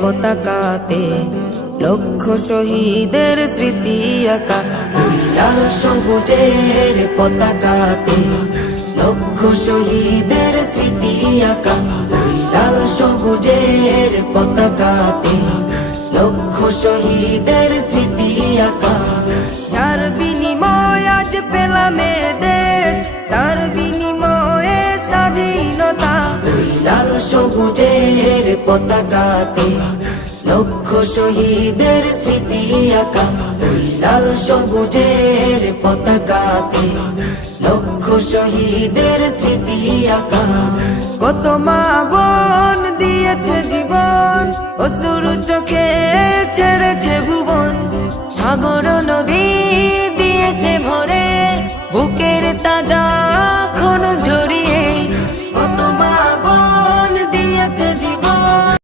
পতাকাতে, লক্ষ শহীদের স্মৃতি আঁকা। লাল সবুজের পতাকাতে, লক্ষ শহীদের স্মৃতি আঁকা। লাল সবুজের পতাকাতে, লক্ষ শহীদের স্মৃতি আঁকা। যার বিনিময় আজ পেলাম এ পতাকাতে লক্ষ শহীদের স্মৃতি আঁকা। ওই লাল সবুজের পতাকাতে লক্ষ শহীদের স্মৃতি আঁকা। কত মা বোন দিয়েছে জীবন, অসুর চোখে ছেড়েছে ভুবন। সাগর